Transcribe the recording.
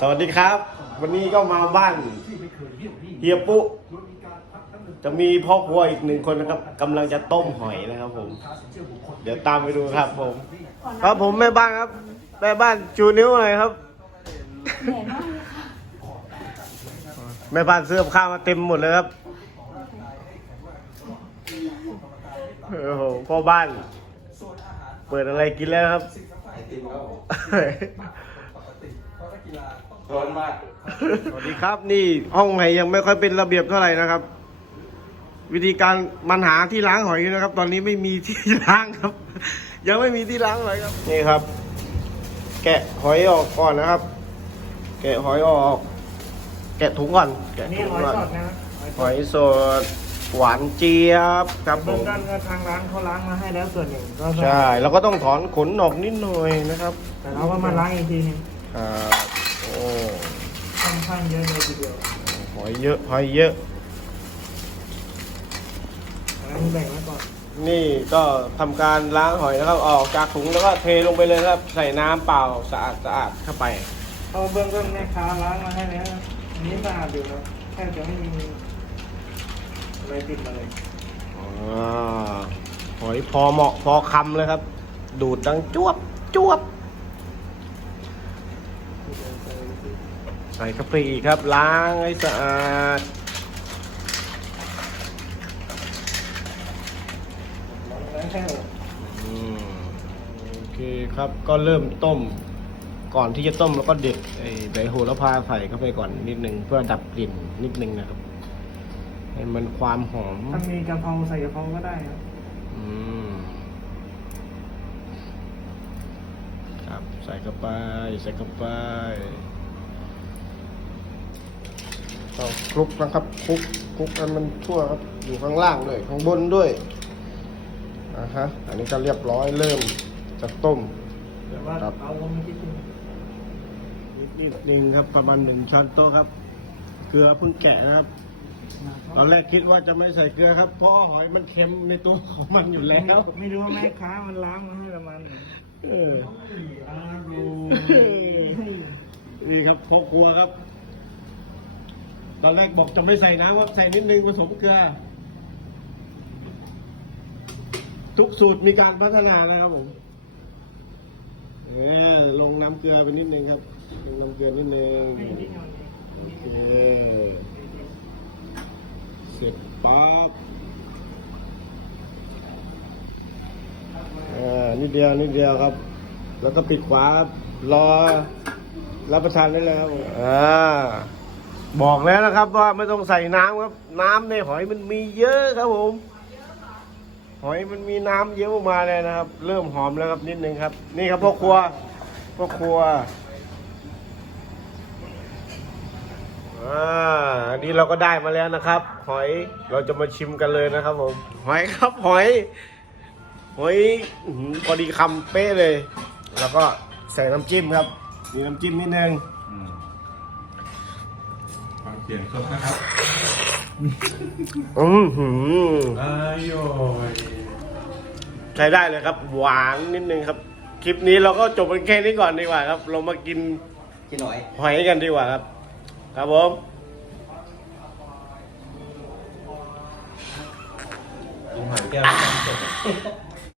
สวัสดีครับ วันนี้ก็มาบ้านเฮียปุ๊จะมีพ่อครัวอีกหนึ่งคนนะครับกำลังจะต้มหอยนะครับผม เดี๋ยวตามไปดูครับผม ครับผมแม่บ้านครับแม่บ้านชูนิ้วหน่อยครับเหนื่อยมากเลยค่ะแม่บ้านเสื้อข้าวมาเต็มหมดเลยครับโอ้โหพ่อบ้าน เปิดอะไรกินแล้วครับ ร้อนมาก สวัสดีครับนี่ห้องไหนยังไม่ค่อยเป็นระเบียบเท่าไหร่นะครับ วิธีการมันหาที่ล้างหอยอยู่นะครับ ตอนนี้ไม่มีที่ล้างครับ ยังไม่มีที่ล้างหอยครับ นี่ครับ แกะหอยออกก่อนนะครับ แกะหอยออก แกะถุงก่อนแกะนี่ถุงหอยก่อนสดนะหอยสดหวานเจี๊ยบครับผเบื้องมต้นก็ทางร้านเขาล้างมาให้แล้วส่วนหนึ่งก็ใช่แล้วก็ต้องถอนขนออกนิดหน่อยนะครับ แต่เราก็มาล้างอีกทีหนึง ครับโอ้ค่อนข้างเยอะเลยทีเดียวหอยเยอะหอยเยอะ อันนี้แบ่งไว้ก่อนนี่ก็ทำการล้างหอยนะครับออกจากถุงแล้วก็เทลงไปเลยครับ ใส่น้ำเปล่าสะอาดสะอาดเข้าไป เพราะเบื้องต้นแม่ค้าล้างมาให้แล้วนะอันนี้สะอาดอยู่นะแค่จะไม่มีอะไรติดมาเลยอาหอยพอเหมาะพอคำเลยครับ ดูดดังจวบจวบ ใส่กะปิอีกครับล้างให้สะอาดล้างแค่อืมโอเคครับก็เริ่มต้ม ก่อนที่จะต้มแล้วก็เด็ดไอ้ใบโหระพาใส่เข้าไปก่อนนิดนึงเพื่อดับกลิ่นนิดนึงนะครับ ให้มันความหอมถ้ามีกะเพราใส่กะเพราก็ได้ครับ อืมครับ ใส่เข้าไป ใส่เข้าไปต้องคลุกนะครับคลุกคลุกให้มันทั่วครับอยู่ข้างล่างด้วยข้างบนด้วยอ่าฮะอันนี้ก็เรียบร้อยเริ่มจะต้มแต่ว่าครับเอาก็ไม่คิดถึงนิดนึงครับประมาณหนึ่งช้อนโต๊ะครับ เกลือเพิ่งแกะนะครับตอนแรกคิดว่าจะไม่ใส่เกลือครับเพราะหอยมันเค็มในตัวของมันอยู่แล้ว ไม่รู้ว่าแม่ค้ามันล้างมาให้ประมาณไห นี่ครับครอบครัวครับ ตอนแรกบอกจะไม่ใส่น้ำว่าใส่นิดนึงผสมเกลือ ทุกสูตรมีการพัฒนานะครับผมเออลงน้ำเกลือไปนิดนึงครับ ลงน้ำเกลือนิดนึงโอเคเสร็จปั๊บอ่า นิดเดียวนิดเดียวครับ แล้วก็ปิดฝารอรับประทานได้แล้วอ่าบอกแล้วนะครับว่าไม่ต้องใส่น้ำครับ น้ำในหอยมันมีเยอะครับผม หอยมันมีน้ำเยอะออกมาเลยนะครับ เริ่มหอมแล้วครับนิดนึงครับ นี่ครับพ่อครัวพ่อครัวอ่าอันนี้เราก็ได้มาแล้วนะครับ หอยเราจะมาชิมกันเลยนะครับผม หอยครับหอย หอยอื้อหือพอดีคำเป๊ะเลย แล้วก็ใส่น้ำจิ้มครับ มีน้ำจิ้มนิดนึงฟังเสียงเขานะครับอือหืออายอยใช้ได้เลยครับ หวานนิดนึงครับ คลิปนี้เราก็จบกันแค่นี้ก่อนดีกว่าครับ เรามากินกินหน่อยหอยกันดีกว่าครับ ครับผมกินหอยแก้วน้ำสด